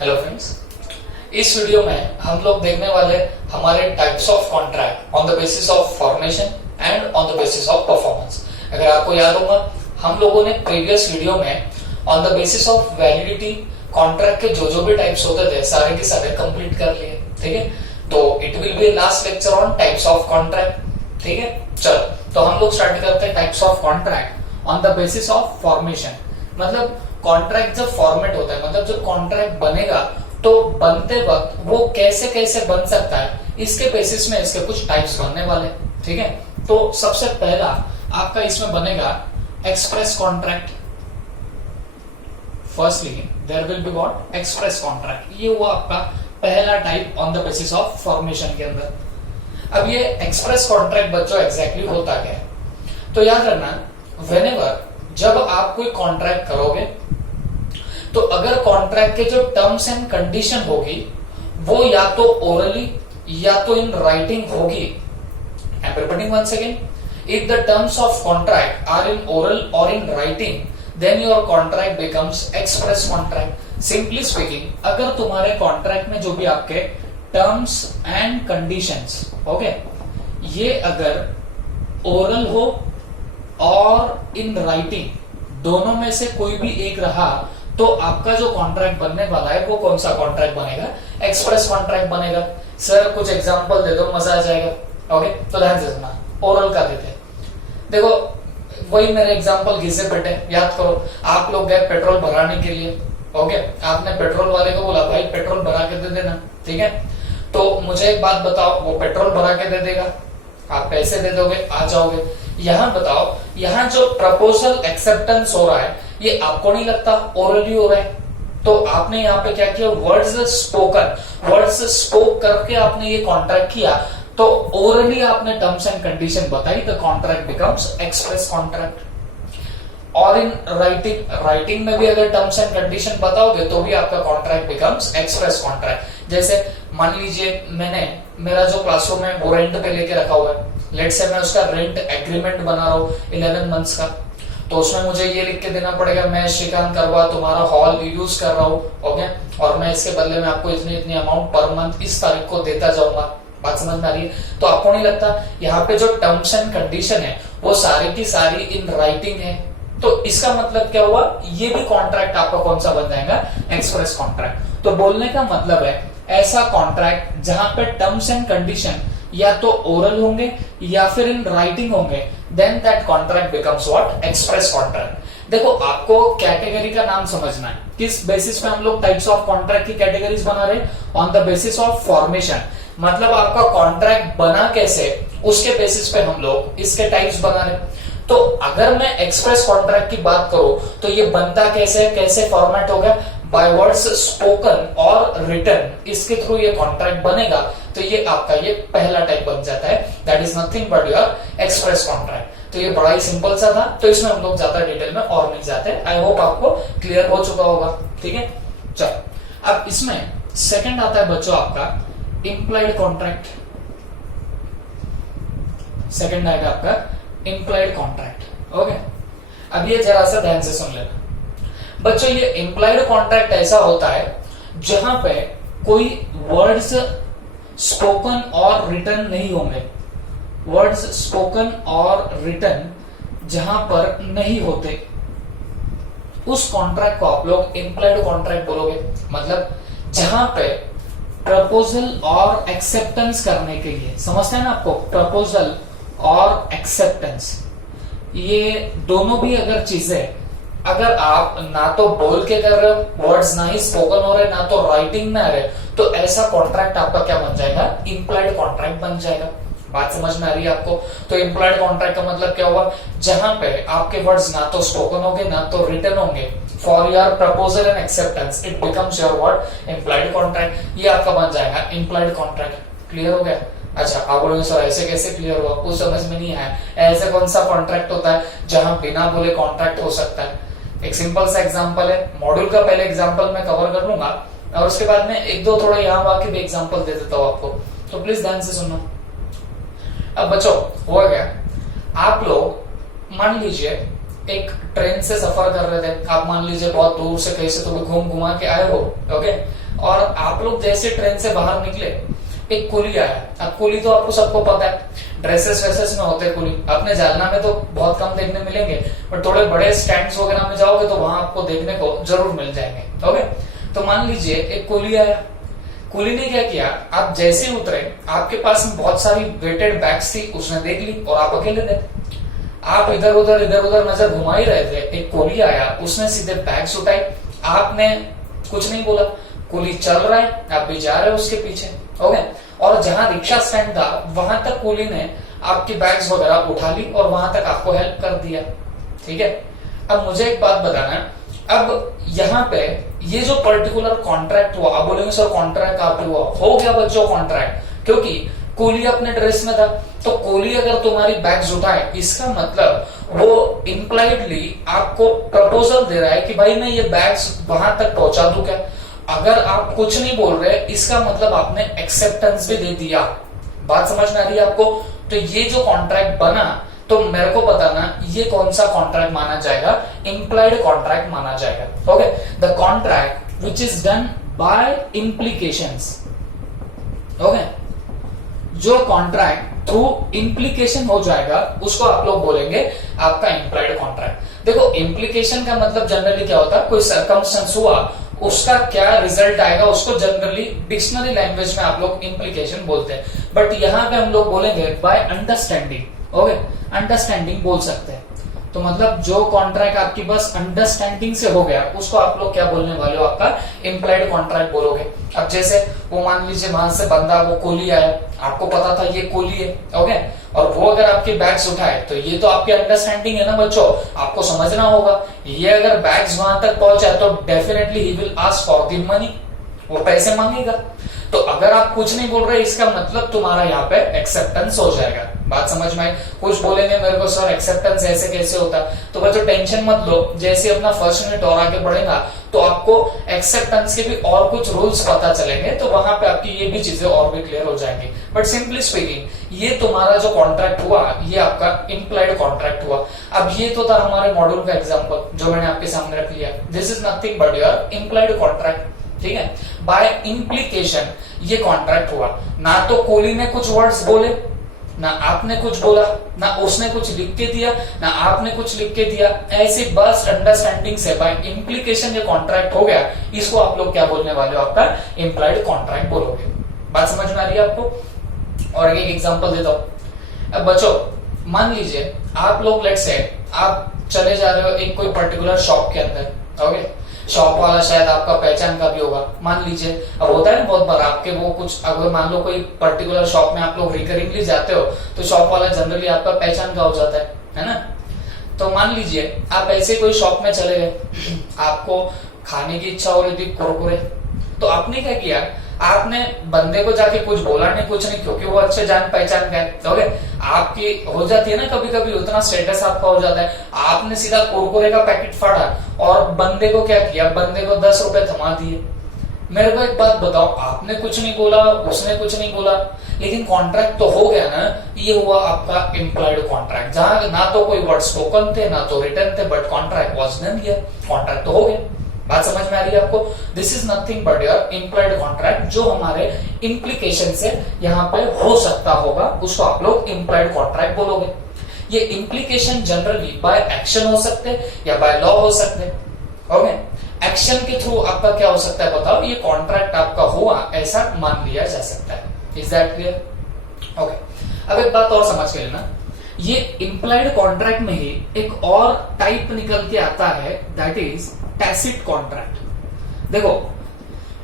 Hello friends, इस video में हम लोग देखने वाले हमारे types of contract on the basis of formation and on the basis of performance. अगर आपको याद होगा, हम लोगों ने प्रीवियस वीडियो में on the basis of validity contract के जो भी टाइप्स होते थे सारे के सारे कंप्लीट कर लिए। ठीक है, तो it will be last lecture on types of contract. ठीक है, चलो तो हम लोग स्टार्ट करते हैं types of contract on the basis of formation. मतलब कॉन्ट्रैक्ट जब फॉर्मेट होता है, मतलब जब कॉन्ट्रैक्ट बनेगा तो बनते वक्त वो कैसे कैसे बन सकता है, इसके बेसिस में इसके कुछ टाइप्स बनने वाले। ठीक है, तो सबसे पहला आपका इसमें बनेगा express contract. Firstly there will be what express contract. ये हुआ आपका पहला type on the basis of formation के अंदर। अब ये एक्सप्रेस कॉन्ट्रैक्ट बच्चों एग्जैक्टली होता क्या है, तो याद रखना व्हेनेवर जब आप कोई कॉन्ट्रैक्ट करोगे तो अगर कॉन्ट्रैक्ट के जो टर्म्स एंड कंडीशन होगी वो या तो ओरली या तो इन राइटिंग होगी। I am repeating once again, if the terms of contract are in oral और in writing then your contract becomes express contract. Simply speaking, अगर तुम्हारे कॉन्ट्रैक्ट में जो भी आपके टर्म्स एंड कंडीशंस ओके, ये अगर ओरल हो और इन राइटिंग दोनों में से कोई भी एक रहा तो आपका जो कॉन्ट्रैक्ट बनने वाला है वो कौन सा कॉन्ट्रैक्ट बनेगा, एक्सप्रेस कॉन्ट्रैक्ट बनेगा। सर कुछ एग्जांपल दे दो, मजा आ जाएगा। ओके, तो ध्यान से सुनना, ओरल का देते हैं। देखो वही मेरे एग्जांपल घिसे पेटे याद करो। आप लोग गए पेट्रोल भराने के लिए, ओके, आपने पेट्रोल वाले को बोला भाई पेट्रोल भरा के दे देना। ठीक है, तो मुझे एक बात बताओ, वो पेट्रोल भरा के दे देगा, आप पैसे दे दोगे, आ जाओगे। यहां बताओ, यहां जो प्रपोजल एक्सेप्टेंस हो रहा है ये आपको नहीं लगता ओरली हो रहा है, तो आपने यहाँ पे क्या किया, वर्ड्स स्पोकन, वर्ड्स स्पोक करके आपने ये कॉन्ट्रैक्ट किया, तो ओरली आपने टर्म्स एंड कंडीशन बताई, the contract becomes express contract. और इन राइटिंग, राइटिंग में भी अगर टर्म्स एंड कंडीशन बताओगे तो भी आपका कॉन्ट्रैक्ट बिकम्स एक्सप्रेस कॉन्ट्रैक्ट। जैसे मान लीजिए मैंने मेरा जो क्लासरूम है वो रेंट पे लेके रखा हुआ है, लेट से मैं उसका रेंट एग्रीमेंट बना रहा हूँ 11 मंथ्स का, तो उसमें मुझे ये लिख के देना पड़ेगा मैं श्रीकांत करवा तुम्हारा हॉल यूज कर रहा हूँ, ओके, और मैं इसके बदले में आपको इतनी इतनी अमाउंट पर मंथ इस तारीख को देता जाऊंगा। बात समझ में आ रही है? तो आपको नहीं लगता यहाँ पे जो टर्म्स एंड कंडीशन है वो सारी की सारी इन राइटिंग है, तो इसका मतलब क्या हुआ, ये भी कॉन्ट्रैक्ट आपका कौन सा बन जाएगा, एक्सप्रेस कॉन्ट्रैक्ट। तो बोलने का मतलब है ऐसा कॉन्ट्रैक्ट जहां पे टर्म्स एंड कंडीशन या तो ओरल होंगे या फिर इन राइटिंग होंगे, then that contract becomes what, express contract. देखो आपको कैटेगरी का नाम समझना है, किस बेसिस पे हम लोग टाइप्स ऑफ कॉन्ट्रैक्ट की कैटेगरीज बना रहे, on the basis of formation. मतलब आपका कॉन्ट्रैक्ट बना कैसे, उसके बेसिस पे हम लोग इसके टाइप्स बना रहे। तो अगर मैं एक्सप्रेस कॉन्ट्रैक्ट की बात करूं तो ये बनता कैसे, कैसे फॉर्मेट होगा, बाय वर्ड्स स्पोकन और रिटन, इसके थ्रू ये कॉन्ट्रैक्ट बनेगा। तो ये आपका ये पहला टाइप बन जाता है, that is nothing but your express contract. तो ये बड़ा ही सिंपल सा था, तो इसमें हम लोग ज्यादा डिटेल में और नहीं जाते। आई होप आपको क्लियर हो चुका होगा। ठीक है, चलो अब इसमें सेकंड आता है बच्चों आपका इंप्लाइड कॉन्ट्रैक्ट। सेकंड आएगा आपका इंप्लाइड कॉन्ट्रैक्ट। ओके, अब ये जरा सा ध्यान से सुन लेना बच्चों, ये इंप्लाइड कॉन्ट्रैक्ट ऐसा होता है जहां पे कोई वर्ड्स स्पोकन और रिटन नहीं होंगे, वर्ड्स स्पोकन और रिटन जहां पर नहीं होते, उस कॉन्ट्रैक्ट को आप लोग इंप्लाइड कॉन्ट्रैक्ट बोलोगे। मतलब जहां पे प्रपोजल और एक्सेप्टेंस करने के लिए, समझते हैं ना आपको, प्रपोजल और एक्सेप्टेंस ये दोनों भी अगर चीजें अगर आप ना तो बोल के कर रहे हो, वर्ड्स ना ही स्पोकन हो रहे, ना तो राइटिंग में आ रहे, तो ऐसा कॉन्ट्रैक्ट आपका क्या बन जाएगा, इंप्लाइड कॉन्ट्रैक्ट बन जाएगा। बात समझ में आ रही है आपको? तो इंप्लाइड कॉन्ट्रैक्ट का मतलब क्या हुआ, जहां पे आपके वर्ड्स ना तो स्पोकन होंगे ना तो रिटन होंगे, for your proposal and acceptance it becomes your word implied contract. ये आपका बन जाएगा इंप्लाइड कॉन्ट्रैक्ट। क्लियर हो गया? अच्छा, आप बोलोगे सर ऐसे कैसे क्लियर हुआ, कुछ समझ में नहीं आया। ऐसे कौन सा कॉन्ट्रैक्ट होता है जहां बिना बोले कॉन्ट्रैक्ट हो सकता है? एक सिंपल सा एग्जांपल है, मॉड्यूल का पहले एग्जांपल मैं कवर कर लूंगा और उसके बाद में एक दो थोड़ा यहाँ वहां के भी एग्जांपल दे देता हूं आपको, तो प्लीज ध्यान से सुनना। अब बच्चों हुआ क्या, आप लोग मान लीजिए एक ट्रेन से सफर कर रहे थे, आप मान लीजिए बहुत दूर से कहीं से तो घूम घुमा के आए हो, ओके, और आप लोग जैसे ट्रेन से बाहर निकले, एक कुली आया। अब कुली तो आपको सबको पता है, ड्रेसेस वेसेस में होते हैं कुली। अपने जालना में तो बहुत कम देखने मिलेंगे, पर थोड़े बड़े स्टैंड्स वगैरह में जाओगे तो वहां आपको देखने को जरूर मिल जाएंगे। ओके, तो मान लीजिए एक कुली आया। कुली ने क्या किया, आप जैसे उतरे, आपके पास में बहुत सारी वेटेड बैग्स थी, उसने देख ली और आप अकेले थे। आप इधर उधर नजर घुमा ही रहे थे, एक कुली आया, उसने सीधे बैग्स उठाई। आपने कुछ नहीं बोला, कुली चल रहा है, आप भी जा रहे हो उसके पीछे। ओके, और जहां रिक्शा स्टैंड था वहां तक कुली ने आपकी बैग्स वगैरह उठा ली और वहां तक आपको हेल्प कर दिया। ठीक है, अब मुझे एक बात बताना, अब यहाँ पे ये जो पर्टिकुलर कॉन्ट्रैक्ट हुआ, आप बोलेंगे सर कॉन्ट्रैक्ट आप हुआ, हो गया बच्चों कॉन्ट्रैक्ट, क्योंकि कोहली अपने ड्रेस में था। तो कोहली अगर तुम्हारी बैग्स उठाए, इसका मतलब वो इम्प्लाइडली आपको प्रपोजल दे रहा है कि भाई मैं ये बैग्स वहां तक पहुंचा दूं क्या। अगर आप कुछ नहीं बोल रहे, इसका मतलब आपने एक्सेप्टेंस भी दे दिया। बात समझ में आ रही है आपको। तो ये जो कॉन्ट्रैक्ट बना, तो मेरे को बताना ये कौन सा कॉन्ट्रैक्ट माना जाएगा, इम्प्लाइड कॉन्ट्रैक्ट माना जाएगा। Okay, the contract which is done by implications. Okay, जो कॉन्ट्रैक्ट थ्रू इम्प्लीकेशन हो जाएगा उसको आप लोग बोलेंगे आपका इम्प्लाइड कॉन्ट्रैक्ट। देखो, इम्प्लीकेशन का मतलब जनरली क्या होता है, कोई सर्कमस्टेंस हुआ, उसका क्या रिजल्ट आएगा, उसको जनरली डिक्शनरी लैंग्वेज में आप लोग इम्प्लीकेशन बोलते हैं, बट यहां पे हम लोग बोलेंगे बाय अंडरस्टैंडिंग। ओके, अंडरस्टैंडिंग बोल सकते हैं। तो मतलब जो कॉन्ट्रैक्ट आपकी बस अंडरस्टैंडिंग से हो गया, उसको आप लोग क्या बोलने वाले हो, आपका इम्प्लाइड कॉन्ट्रैक्ट बोलोगे। अब जैसे वो मान लीजिए वहां से बंदा, वो कोहली आया, आपको पता था ये कोहली है। ओके, और वो अगर आपके बैग्स उठाए, तो ये तो आपकी अंडरस्टैंडिंग है ना बच्चों, आपको समझना होगा। ये अगर बैग्स वहां तक पहुंचा तो definitely he will ask for the money, वो पैसे मांगेगा। तो अगर आप कुछ नहीं बोल रहे, इसका मतलब तुम्हारा यहाँ पे एक्सेप्टेंस हो जाएगा। बात समझ में आई। कुछ बोलेंगे मेरे को सर एक्सेप्टेंस ऐसे कैसे होता है, तो बच्चों टेंशन मत लो, जैसे अपना फर्स्ट यूनिट और आगे बढ़ेगा तो आपको एक्सेप्टेंस के भी और कुछ रूल्स पता चलेंगे, तो वहां पे आपकी ये भी चीजें और भी क्लियर हो जाएंगी। बट सिंपली स्पीकिंग, ये तुम्हारा जो कॉन्ट्रैक्ट हुआ, ये आपका इम्प्लाइड कॉन्ट्रैक्ट हुआ। अब ये तो था हमारे मॉड्यूल का एग्जाम्पल जो मैंने आपके सामने रख लिया। This is nothing but your implied contract. ठीक है, बाय इम्प्लीकेशन ये कॉन्ट्रैक्ट हुआ। ना तो कोहली ने कुछ वर्ड्स बोले, ना आपने कुछ बोला, ना उसने कुछ लिख के दिया, ना आपने कुछ लिख के दिया, ऐसे बस अंडरस्टैंडिंग से बाय इम्प्लीकेशन ये कॉन्ट्रैक्ट हो गया। इसको आप लोग क्या बोलने वाले हो, आपका इम्प्लाइड कॉन्ट्रैक्ट बोलोगे। बात समझ में आ रही है आपको। और एक एग्जांपल देता हूं। अब बच्चों मान लीजिए आप लोग लेट्स से आप चले जा रहे हो एक कोई पर्टिकुलर शॉप के अंदर। ओके, शॉप वाला शायद आपका पहचान का भी होगा, मान लीजिए। अब होता है ना बहुत बार आपके वो कुछ, अगर मान लो कोई पर्टिकुलर शॉप में आप लोग रिकरिंगली जाते हो, तो शॉप वाला जनरली आपका पहचान का हो जाता है ना। तो मान लीजिए आप ऐसे कोई शॉप में चले गए, आपको खाने की इच्छा हो रही थी कुरकुरे, तो आपने क्या किया, आपने बंदे को जाके कुछ बोला नहीं, कुछ नहीं, क्योंकि वो अच्छे जान पहचान गए। ओके, आपकी हो जाती है ना कभी कभी, उतना स्टेटस आपका हो जाता है, आपने सीधा कुरकुरे का पैकेट फाड़ा और बंदे को क्या किया, बंदे को 10 रुपए थमा दिए। मेरे को एक बात बताओ, आपने कुछ नहीं बोला, उसने कुछ नहीं बोला, लेकिन कॉन्ट्रैक्ट तो हो गया ना। ये हुआ आपका इम्प्लाइड कॉन्ट्रैक्ट, जहां ना तो कोई वर्ड स्पोकन थे ना तो रिटन थे, but contract was done here, contract तो हो गया। बात समझ में आ रही है आपको। This is nothing but your implied contract, जो हमारे इम्प्लीकेशन से यहाँ पे हो सकता होगा, उसको आप लोग इम्प्लाइड कॉन्ट्रैक्ट बोलोगे। ये इम्प्लीकेशन जनरली बाय एक्शन हो सकते या बाय लॉ हो सकते। ओके, एक्शन के थ्रू आपका क्या हो सकता है बताओ, ये कॉन्ट्रैक्ट आपका हुआ ऐसा मान लिया जा सकता है। Is that clear? ओके, अब एक बात और समझ के लेना, ये इम्प्लाइड कॉन्ट्रैक्ट में ही एक और टाइप निकल के आता है, दैट इज टैसिट कॉन्ट्रैक्ट। देखो,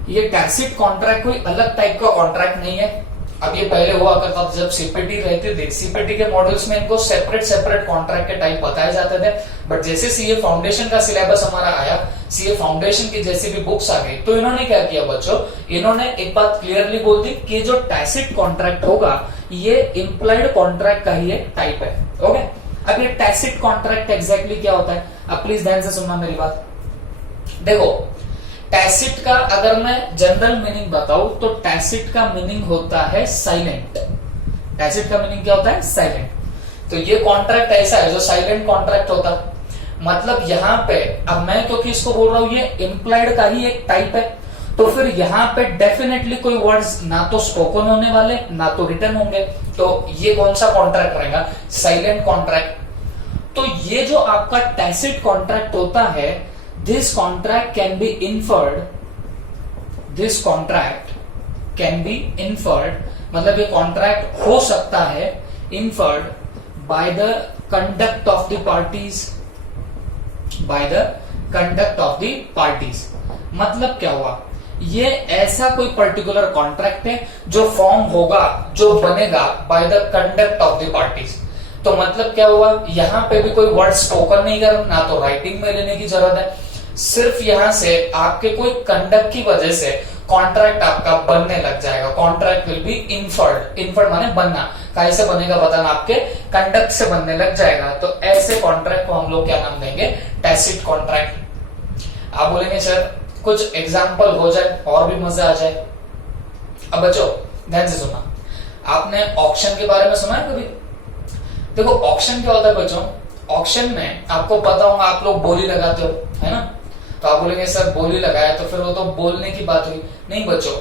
ये टैसिट कॉन्ट्रैक्ट कोई अलग टाइप का कॉन्ट्रैक्ट नहीं है। अब ये पहले हुआ करता था जब सीपीटी रहते थे, सीपीटी के मॉड्यूल्स में इनको सेपरेट कॉन्ट्रैक्ट के टाइप बताए जाते थे। बट जैसे सीए फाउंडेशन का सिलेबस हमारा आया, सीए फाउंडेशन की जैसे भी बुक्स आ गई, तो इन्होंने क्या किया बच्चों, इन्होंने एक बात क्लियरली बोल दी कि जो टैसिट कॉन्ट्रैक्ट होगा ये इम्प्लाइड कॉन्ट्रैक्ट का ही एक टाइप है। ओके, अब ये टैसिट कॉन्ट्रैक्ट एग्जैक्टली क्या होता है, अब प्लीज ध्यान से सुनना मेरी बात। देखो, टैसिट का अगर मैं जनरल मीनिंग बताऊं तो टैसिट का मीनिंग होता है साइलेंट। टैसिट का मीनिंग क्या होता है, साइलेंट। तो ये कॉन्ट्रैक्ट ऐसा है जो साइलेंट कॉन्ट्रैक्ट होता है। मतलब यहां पे अब मैं तो किसको बोल रहा हूं, ये इम्प्लाइड का ही एक टाइप है। तो फिर यहाँ पे डेफिनेटली कोई वर्ड्स ना तो स्पोकन होने वाले ना तो रिटन होंगे, तो ये कौन सा कॉन्ट्रैक्ट रहेगा? Silent contract. तो ये जो आपका टैसिट कॉन्ट्रैक्ट होता है, this contract can be inferred, this contract can be inferred, मतलब ये कॉन्ट्रैक्ट हो सकता है inferred by the conduct of the parties, by the conduct of the parties. मतलब क्या हुआ? ये ऐसा कोई पर्टिकुलर कॉन्ट्रैक्ट है जो फॉर्म होगा, जो बनेगा by the conduct of the parties. तो मतलब क्या हुआ? यहां पे भी कोई वर्ड स्पोकन नहीं कर, ना तो राइटिंग में लेने की जरूरत है, सिर्फ यहां से आपके कोई कंडक्ट की वजह से कॉन्ट्रैक्ट आपका बनने लग जाएगा। Contract will be inferred, inferred माने बनना, कैसे बनेगा बताना, आपके कंडक्ट से बनने लग जाएगा। तो ऐसे कॉन्ट्रैक्ट को हम लोग क्या नाम देंगे? Tacit contract. आप बोलेंगे सर कुछ एग्जाम्पल हो जाए और भी मजा आ जाए। अब बच्चों ध्यान से सुनना, आपने ऑक्शन के बारे में सुना है कभी? देखो ऑक्शन क्या होता है बच्चों, ऑक्शन में आपको पता होगा, आप लोग बोली लगाते हो, है ना? तो आप बोलेंगे सर बोली लगाया तो फिर वो तो बोलने की बात हुई। नहीं बच्चों,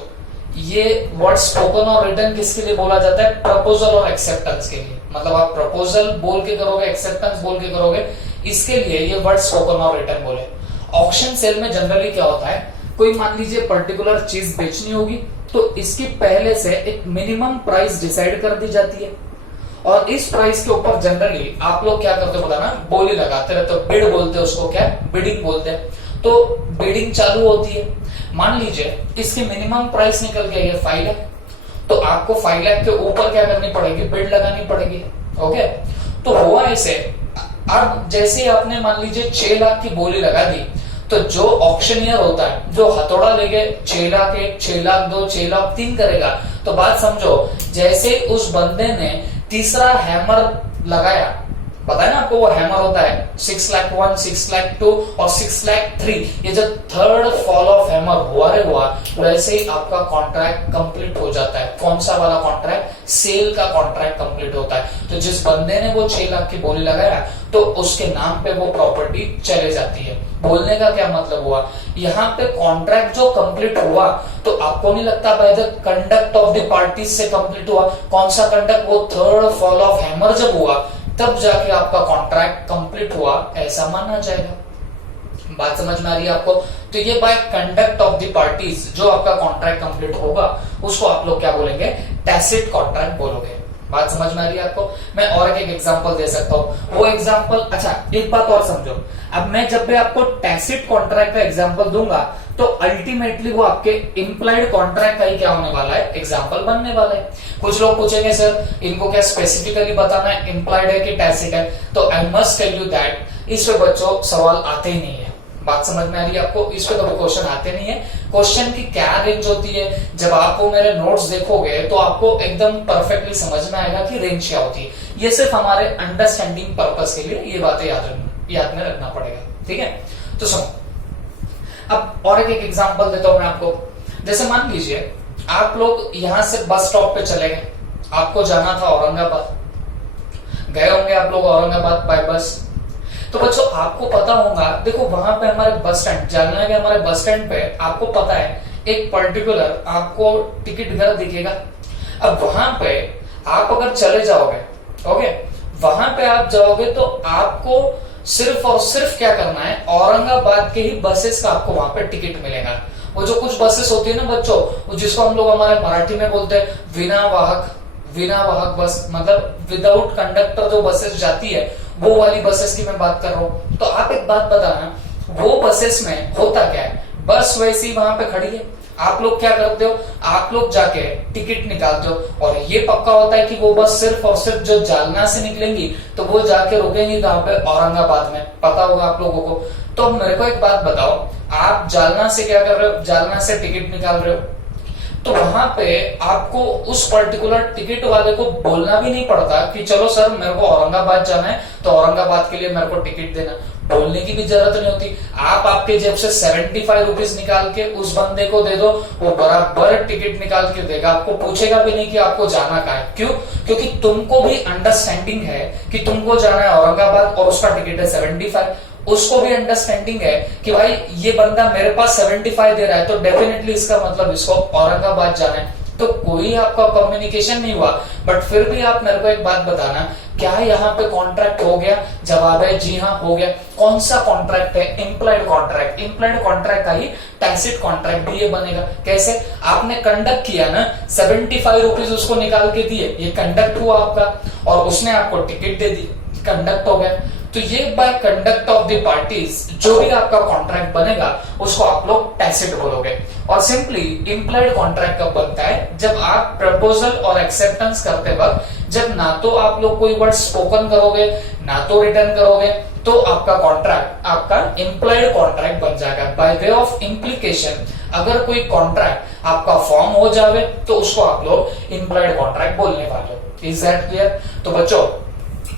ये वर्ड स्पोकन और रिटन किसके लिए बोला जाता है? प्रपोजल और एक्सेप्टेंस के लिए। मतलब आप प्रपोजल बोल के करोगे, एक्सेप्टेंस बोल के करोगे, इसके लिए ये वर्ड स्पोकन और रिटन बोले। ऑक्शन सेल में जनरली क्या होता है, कोई मान लीजिए पर्टिकुलर चीज बेचनी होगी तो इसकी पहले से एक मिनिमम प्राइस डिसाइड कर दी जाती है, और इस प्राइस के ऊपर जनरली आप लोग क्या करते हो बताना? बोली लगाते रहते हो, बिड बोलते हैं उसको, क्या बिडिंग बोलते हैं। तो बिडिंग चालू होती है, मान लीजिए इसकी मिनिमम प्राइस निकल गई है 5 लाख, तो आपको 5 लाख के ऊपर क्या करनी पड़ेगी? बिड लगानी पड़ेगी। ओके, तो हुआ ऐसे, अब जैसे आपने मान लीजिए 6 लाख की बोली लगा दी, तो जो ऑक्शनियर होता है, जो हथौड़ा लेके 6 लाख 1, 6 लाख 2, 6 लाख 3 करेगा, तो बात समझो, जैसे उस बंदे ने तीसरा हैमर लगाया, पता है ना आपको वो हैमर होता है 6 लाख 1, 6 लाख 2 और 6 लाख 3, ये जब थर्ड फॉल ऑफ हैमर हुआ वैसे ही आपका कॉन्ट्रैक्ट कंप्लीट हो जाता है। कौन सा वाला कॉन्ट्रैक्ट? सेल का कॉन्ट्रैक्ट कंप्लीट होता है। तो जिस बंदे ने वो 6 लाख की बोली लगाया तो उसके नाम पे वो प्रॉपर्टी चले जाती है। बोलने का क्या मतलब हुआ, यहाँ पे कॉन्ट्रैक्ट जो कंप्लीट हुआ तो आपको नहीं लगता by the conduct of the parties से कंप्लीट हुआ? कौन सा कंडक्ट? वो थर्ड फॉल ऑफ हैमर जब हुआ तब जाके आपका कॉन्ट्रैक्ट कंप्लीट हुआ, ऐसा माना जाएगा। बात समझ में आ रही है आपको? तो ये by conduct of the parties जो आपका कॉन्ट्रैक्ट कंप्लीट होगा उसको आप लोग क्या बोलेंगे? टैसिट कॉन्ट्रैक्ट बोलोगे। बात समझ में आ रही है आपको? मैं और एक एग्जांपल दे सकता हूं, वो एग्जांपल, अच्छा एक बात और समझो, अब मैं जब भी आपको टैसिट कॉन्ट्रैक्ट का एग्जांपल दूंगा तो अल्टीमेटली वो आपके इंप्लाइड कॉन्ट्रैक्ट का ही क्या होने वाला है? एग्जांपल बनने वाला है। कुछ लोग पूछेंगे सर इनको क्या स्पेसिफिकली बताना है इंप्लाइड है कि टैसिट है? तो I must tell you that इस पे बच्चों सवाल आते ही नहीं है। बात समझ में आ रही है आपको? इस पे कभी क्वेश्चन आते नहीं है। क्वेश्चन की क्या रेंज होती है, जब आप वो मेरे नोट्स देखोगे तो आपको एकदम परफेक्टली समझ में आएगा कि रेंज क्या होती है। ये सिर्फ हमारे अंडरस्टैंडिंग पर्पस के लिए ये बातें याद में रखना पड़ेगा, ठीक है? तो सुनो, अब और एक एग्जांपल देता हूं मैं आपको। जैसे मान लीजिए आप लोग यहां से बस स्टॉप पे चले गए, आपको जाना था औरंगाबाद, गए होंगे आप लोग औरंगाबाद बाय बस। तो बच्चों आपको पता होगा, देखो वहां पे हमारे बस स्टैंड, जालना के हमारे बस स्टैंड पे आपको पता है एक पर्टिकुलर आपको टिकट घर दिखेगा। अब वहां पे आप अगर चले जाओगे, ओके, वहां पे आप जाओगे तो आपको सिर्फ और सिर्फ क्या करना है, औरंगाबाद के ही बसेस का आपको वहां पे टिकट मिलेगा। वो जो कुछ बसेस होती है ना बच्चों, जिसको हम लोग हमारे मराठी में बोलते हैं विना वाहक बस, मतलब विदाउट कंडक्टर जो बसेस जाती है वो वाली बसेस की मैं बात कर रहा हूं। तो आप एक बात बताना, वो बसेस में होता क्या है? बस वैसी वहां पे खड़ी है, आप लोग क्या करते हो, आप लोग जाके टिकट निकालते हो, और ये पक्का होता है कि वो बस सिर्फ और सिर्फ जो जालना से निकलेंगी तो वो जाके रुकेंगी कहां पे? औरंगाबाद में। पता होगा आप लोगों को। तो मेरे को एक बात बताओ, आप जालना से क्या कर रहे हो? जालना से टिकट निकाल रहे हो, तो वहां पे आपको उस पर्टिकुलर टिकट वाले को बोलना भी नहीं पड़ता कि चलो सर मेरे को औरंगाबाद जाना है तो औरंगाबाद के लिए मेरे को टिकट देना, बोलने की भी जरूरत नहीं होती। आप आपके जेब से 75 रुपीज निकाल के उस बंदे को दे दो, वो बराबर टिकट निकाल के देगा, आपको पूछेगा भी नहीं कि आपको जाना कहाँ है। क्यों? क्योंकि तुमको भी अंडरस्टैंडिंग है कि तुमको जाना है औरंगाबाद और उसका टिकट है 75। उसको भी अंडरस्टैंडिंग है कि भाई ये बंदा मेरे पास 75 दे रहा है तो डेफिनेटली इसका मतलब इसको औरंगाबाद जाना है। तो कोई आपका कम्युनिकेशन नहीं हुआ, बट फिर भी आप मेरे को एक बात बताना, क्या यहाँ पे कॉन्ट्रैक्ट हो गया? जवाब है जी हाँ हो गया। कौन सा कॉन्ट्रैक्ट है? Implied contract. इम्प्लाइड कॉन्ट्रैक्ट का ही टैसिट कॉन्ट्रैक्ट भी ये बनेगा। कैसे? आपने कंडक्ट किया ना, 75 रुपीज उसको निकाल के दिए, ये कंडक्ट हुआ आपका, और उसने आपको टिकट दे दी, कंडक्ट हो गया। तो ये by conduct of the parties जो भी आपका कॉन्ट्रैक्ट बनेगा उसको आप लोग टैसिट बोलोगे। और सिंपली इम्प्लाइड कॉन्ट्रैक्ट कब बनता है? जब आप प्रपोजल और एक्सेप्टेंस करते वक्त जब ना तो आप लोग कोई वर्ड स्पोकन करोगे ना तो रिटर्न करोगे, तो आपका कॉन्ट्रैक्ट आपका इम्प्लाइड कॉन्ट्रैक्ट बन जाएगा। बाय वे ऑफ इम्प्लीकेशन अगर कोई कॉन्ट्रैक्ट आपका फॉर्म हो जावे तो उसको आप लोग इम्प्लाइड कॉन्ट्रैक्ट बोलने वाले हो। Is that clear? तो बच्चों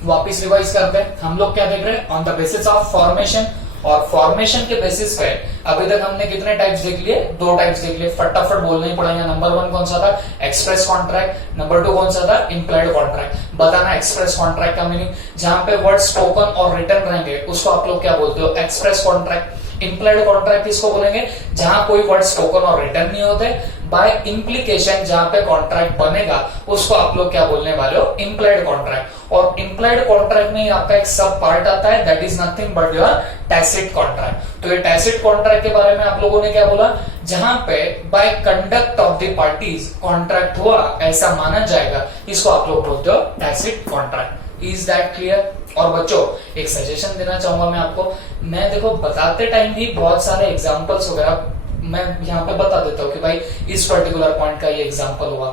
वापिस रिवाइज करते हैं। हम लोग क्या देख रहे हैं? On the basis of formation. और फॉर्मेशन के बेसिस पे अभी तक हमने कितने टाइप्स देख लिए? 2 टाइप्स देख लिए, फटाफट बोलना ही पड़ेगा। नंबर 1 कौन सा था? Express contract. नंबर 2 कौन सा था? Implied contract. बताना एक्सप्रेस कॉन्ट्रैक्ट का मीनिंग। जहां पे वर्ड स्पोकन और रिटन रहेंगे उसको आप लोग क्या बोलते हो? Express contract. इम्प्लाइड कॉन्ट्रैक्ट किसको बोलेंगे? जहां कोई वर्ड स्पोकन और रिटन नहीं होते। बाय इम्प्लीकेशन जहां पे कॉन्ट्रैक्ट बनेगा उसको आप लोग क्या बोलने वाले हो? Implied contract. और इम्प्लाइड कॉन्ट्रैक्ट में आपका एक सब पार्ट आता है, that is nothing but your tacit contract. तो ये टैसिट कॉन्ट्रैक्ट के बारे में आप लोगों ने क्या बोला? जहां पे by conduct of the parties contract हुआ ऐसा माना जाएगा, इसको आप लोग बोलते हो tacit contract. Is that clear? और बच्चों एक सजेशन देना चाहूंगा मैं आपको। मैं देखो बताते टाइम भी बहुत सारे एग्जांपल्स वगैरह मैं यहाँ पे बता देता हूँ कि भाई इस पर्टिकुलर पॉइंट का ये एग्जांपल हुआ।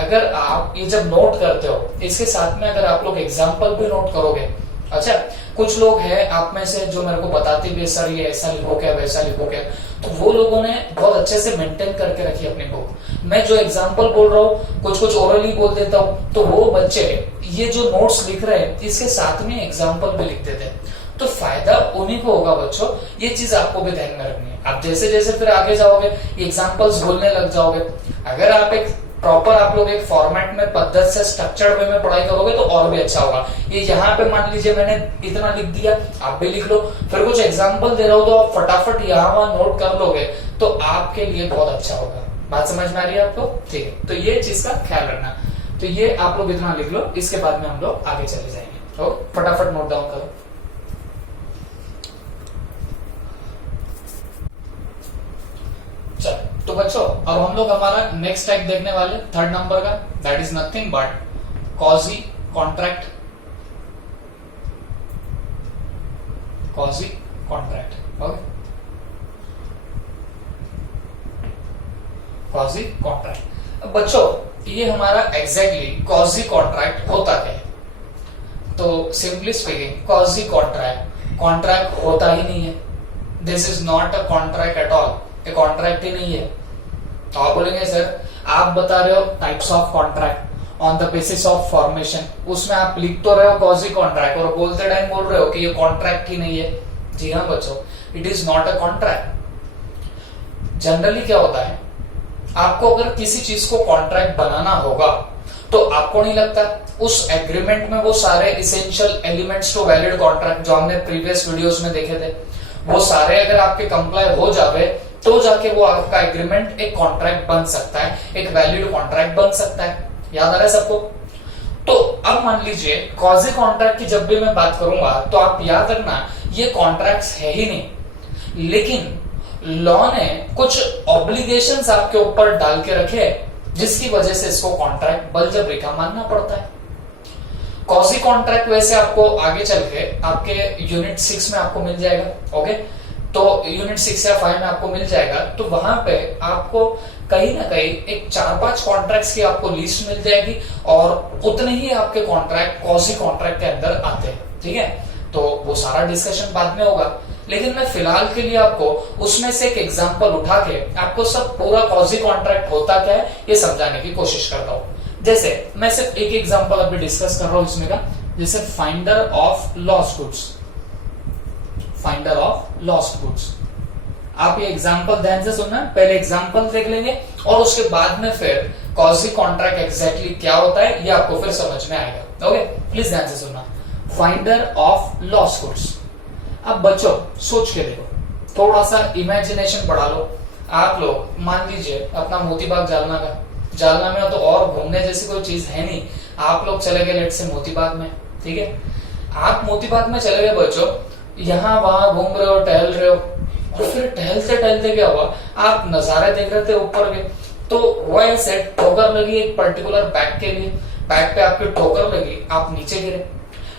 अगर आप ये जब नोट करते हो इसके साथ में अगर आप लोग एग्जांपल भी नोट करोगे, अच्छा कुछ लोग हैं आप में से जो मेरे को बताते भी सर ये ऐसा लिखो क्या वैसा लिखो क्या, तो वो लोगों ने बहुत अच्छे से मेंटेन करके रखी अपनी बुक। मैं जो एग्जांपल बोल रहा हूँ कुछ कुछ ओरली बोल देता हूँ, तो वो बच्चे ये जो नोट्स लिख रहे हैं इसके साथ में एग्जांपल भी लिख देते हैं, तो फायदा उन्हीं को होगा बच्चों। ये चीज आपको भी ध्यान में रखनी है। आप जैसे जैसे फिर आगे जाओगे एग्जांपल्स बोलने लग जाओगे। अगर आप एक प्रॉपर आप लोग एक फॉर्मेट में पद्धति से स्ट्रक्चर्ड वे में पढ़ाई करोगे तो और भी अच्छा होगा। ये यहाँ पे मान लीजिए मैंने इतना लिख दिया, आप भी लिख लो, फिर कुछ एग्जांपल दे रहा हो तो आप फटाफट यहाँ वहां नोट कर लोगे तो आपके लिए बहुत अच्छा होगा। बात समझ में आ रही है आपको? ठीक है, तो ये चीज का ख्याल रखना। तो ये आप लोग इतना लिख लो, इसके बाद में हम लोग आगे चले जाएंगे। तो फटाफट नोट डाउन करो। चलो तो बच्चों अब हम लोग हमारा नेक्स्ट टाइप देखने वाले 3rd नंबर का, that is nothing but quasi contract. Quasi contract, okay, quasi contract. अब बच्चों ये हमारा एग्जैक्टली कॉजी कॉन्ट्रैक्ट होता क्या है? तो सिंपली स्पीकिंग कॉजी कॉन्ट्रैक्ट होता ही नहीं है। This is not a contract at all, ये कॉन्ट्रैक्ट ही नहीं है। तो आप बोलेंगे सर आप बता रहे हो types of contract on the basis of formation, उसमें आप लिख तो रहे हो कॉजी कॉन्ट्रैक्ट और बोलते टाइम बोल रहे हो कि ये कॉन्ट्रैक्ट ही नहीं है। जी हाँ बच्चों, it is not a contract. Generally क्या होता है, आपको अगर किसी चीज को कॉन्ट्रैक्ट बनाना होगा तो आपको नहीं लगता उस एग्रीमेंट में वो सारे essential elements to valid contract जो हमने प्रीवियस वीडियोस में देखे थे, वो सारे अगर आपके कंप्लाई हो जावे तो जाके वो आपका एग्रीमेंट एक कॉन्ट्रैक्ट बन सकता है, एक वैलिड कॉन्ट्रैक्ट बन सकता है। याद आ रहा है सबको? तो अब मान लीजिए कॉजी कॉन्ट्रैक्ट की जब भी मैं बात करूंगा तो आप याद रखना ये कॉन्ट्रैक्ट्स है ही नहीं, लेकिन लॉ ने कुछ ऑब्लिगेशंस आपके ऊपर डाल के रखे जिसकी वजह से इसको कॉन्ट्रैक्ट बलजबरी का मानना पड़ता है। कॉजी कॉन्ट्रैक्ट वैसे आपको आगे चल के आपके यूनिट 6 में आपको मिल जाएगा, ओके, तो यूनिट 6 या 5 में आपको मिल जाएगा। तो वहां पे आपको कहीं ना कहीं एक 4-5 कॉन्ट्रैक्ट्स की आपको लिस्ट मिल जाएगी और उतने ही आपके कॉन्ट्रैक्ट कॉजी कॉन्ट्रैक्ट के अंदर आते हैं, ठीक है। तो वो सारा डिस्कशन बाद में होगा, लेकिन मैं फिलहाल के लिए आपको उसमें से एक एग्जांपल उठा के आपको सब पूरा कॉजी कॉन्ट्रैक्ट होता क्या है ये समझाने की कोशिश करता हूं। जैसे मैं सिर्फ एक एग्जांपल अभी डिस्कस कर रहा हूं इसमें का, जैसे finder of lost goods. Finder of lost goods, आप ये एग्जांपल ध्यान से सुनना, पहले एग्जांपल देख लेंगे और उसके बाद में फिर कॉजी कॉन्ट्रैक्ट एग्जैक्टली क्या होता है ये आपको फिर समझ में आएगा, ओके। प्लीज ध्यान से सुनना। फाइंडर ऑफ लॉस्ट गुड्स, अब बच्चों सोच के देखो, थोड़ा सा इमेजिनेशन बढ़ा लो। आप लोग मान लीजिए अपना मोतीबाग जालना में हो, तो और घूमने जैसी कोई चीज है नहीं, आप लोग चले गए लेट से मोतीबाग में, ठीक है। आप मोतीबाग में चले गए बच्चों, यहाँ वहां घूम रहे हो, टहल रहे हो, और फिर टहलते टहलते क्या हुआ, आप नजारे देख रहे थे ऊपर के, तो हुआ ऐसे ठोकर लगी एक पर्टिकुलर बैग के लिए, बैग पे आपकी ठोकर लगी, आप नीचे गिरे।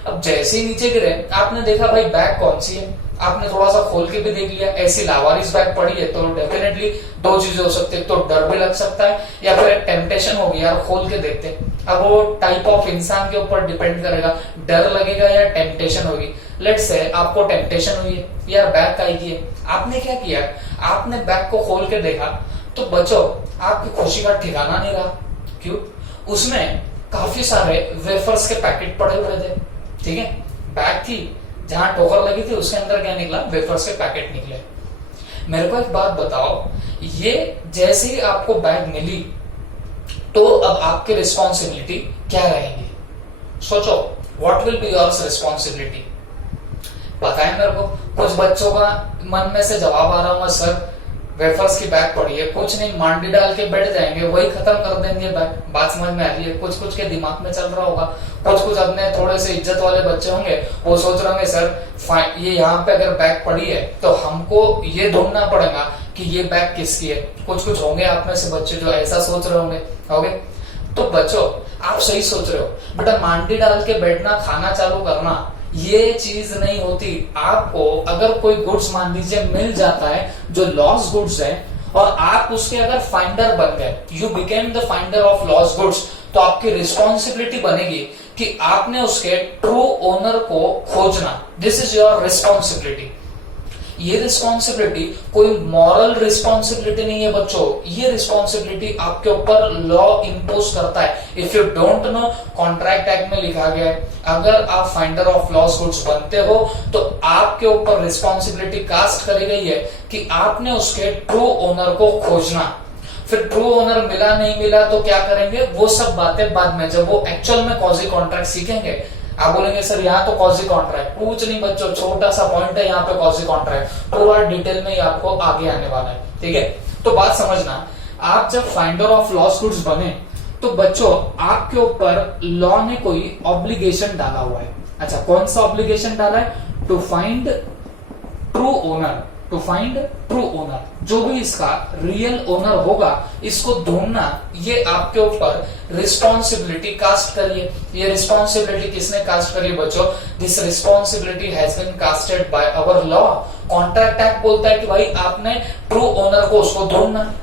अब जैसे ही नीचे गिरे आपने देखा भाई बैग कौन सी है, आपने थोड़ा सा खोल के भी देख लिया, ऐसी लावारिस बैग पड़ी है, तो डेफिनेटली दो चीजें हो सकती है, तो डर भी लग सकता है या फिर एक टेम्पटेशन होगी यार खोल के देखते। अब वो टाइप ऑफ इंसान के ऊपर डिपेंड करेगा, डर लगेगा या टेम्पटेशन होगी। लेट्स से आपको टेम्पटेशन हुई है, यार बैग काहे की है, आपने क्या किया, आपने बैग को खोल के देखा, तो बच्चों आपकी खुशी का ठिकाना नहीं रहा। क्यों? उसमें काफी सारे वेफर्स के पैकेट पड़े हुए थे, ठीक है। बैग थी, जहां ठोकर लगी थी उसके अंदर क्या निकला, वेफर्स के पैकेट निकले। मेरे को एक बात बताओ, ये जैसे ही आपको बैग मिली तो अब आपकी रिस्पॉन्सिबिलिटी क्या रहेगी? सोचो, what will be your responsibility? बताएं मेरे को। कुछ बच्चों का मन में से जवाब आ रहा होगा, सर वेफर्स की बैग पड़ी है, कुछ नहीं मांडी डाल के बैठ जाएंगे, वही खत्म कर देंगे बैग। बात समझ में आ रही है? कुछ कुछ के दिमाग में चल रहा होगा, कुछ कुछ अपने थोड़े से इज्जत वाले बच्चे होंगे, वो सोच रहे होंगे सर ये यहाँ पे अगर बैग पड़ी है तो हमको ये ढूंढना पड़ेगा कि ये बैग किसकी है। कुछ कुछ होंगे आप में से बच्चे जो ऐसा सोच रहे होंगे। तो बच्चों आप सही सोच रहे हो, बेटा मांडी डाल के बैठना, खाना चालू करना, ये चीज नहीं होती। आपको अगर कोई गुड्स मान लीजिए मिल जाता है जो लॉस गुड्स है, और आप उसके अगर फाइंडर बन गए, you became the finder of loss goods, तो आपकी रिस्पॉन्सिबिलिटी बनेगी कि आपने उसके ट्रू ओनर को खोजना। This is your responsibility. ये रिस्पॉन्सिबिलिटी कोई मॉरल रिस्पॉन्सिबिलिटी नहीं है बच्चों, ये रिस्पॉन्सिबिलिटी आपके ऊपर लॉ इंपोज करता है। If you don't know, contract act में लिखा गया है, अगर आप फाइंडर ऑफ लॉस गुड्स बनते हो तो आपके ऊपर रिस्पॉन्सिबिलिटी कास्ट करी गई है कि आपने उसके ट्रू ओनर को खोजना। फिर ट्रू ओनर मिला नहीं मिला तो क्या करेंगे, वो सब बातें बाद में, जब वो एक्चुअल में कॉजी कॉन्ट्रैक्ट सीखेंगे। आप बोलेंगे सर यहाँ तो कॉजी कॉन्ट्रैक्ट, कुछ नहीं बच्चों, छोटा सा पॉइंट है यहाँ पे कॉजी कॉन्ट्रैक्ट, पूरा डिटेल में ही आपको आगे आने वाला है, ठीक है। तो बात समझना, आप जब फाइंडर ऑफ लॉस गुड्स बने तो बच्चों आपके ऊपर लॉ ने कोई ऑब्लिगेशन डाला हुआ है। अच्छा, कौन सा ऑब्लिगेशन डाला है? To find true owner, to find true owner, जो भी इसका रियल ओनर होगा इसको ढूंढना, ये आपके ऊपर रिस्पॉन्सिबिलिटी कास्ट करिए। ये रिस्पॉन्सिबिलिटी किसने कास्ट करी बच्चों? This responsibility has been casted by our law. Contract act बोलता है कि भाई आपने ट्रू ओनर को उसको ढूंढना,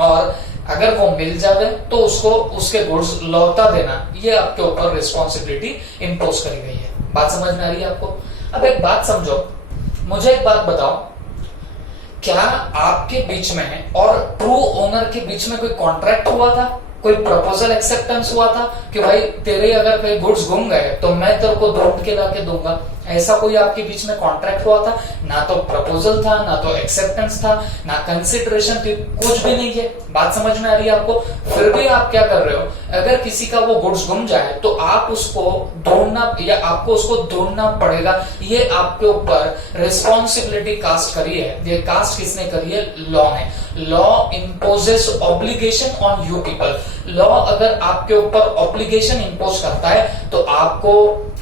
और अगर वो मिल जाए तो उसको उसके गुड्स लौटा देना, ये आपके ऊपर रिस्पॉन्सिबिलिटी इंपोज करी गई है। बात समझ में आ रही है आपको? अब एक बात समझो, मुझे एक बात बताओ, क्या आपके बीच में और ट्रू ओनर के बीच में कोई कॉन्ट्रैक्ट हुआ था, कोई प्रपोजल एक्सेप्टेंस हुआ था कि भाई तेरे अगर कहीं गुड्स गुम गए तो मैं तेरे को ढूंढ के लाके दूंगा? ऐसा कोई आपके बीच में कॉन्ट्रैक्ट हुआ था? ना तो प्रपोजल था, ना तो एक्सेप्टेंस था, ना कंसिडरेशन थी, कुछ भी नहीं है। बात समझ में आ रही है आपको? फिर भी आप क्या कर रहे हो, अगर किसी का वो गुड्स गुम जाए तो आप उसको ढूंढना, या आपको उसको ढूंढना पड़ेगा। ये आपके ऊपर रिस्पॉन्सिबिलिटी कास्ट करी है। ये कास्ट किसने करी है? लॉ ने। Law imposes obligation on you people. Law अगर आपके ऊपर ऑब्लिगेशन इंपोज करता है तो आपको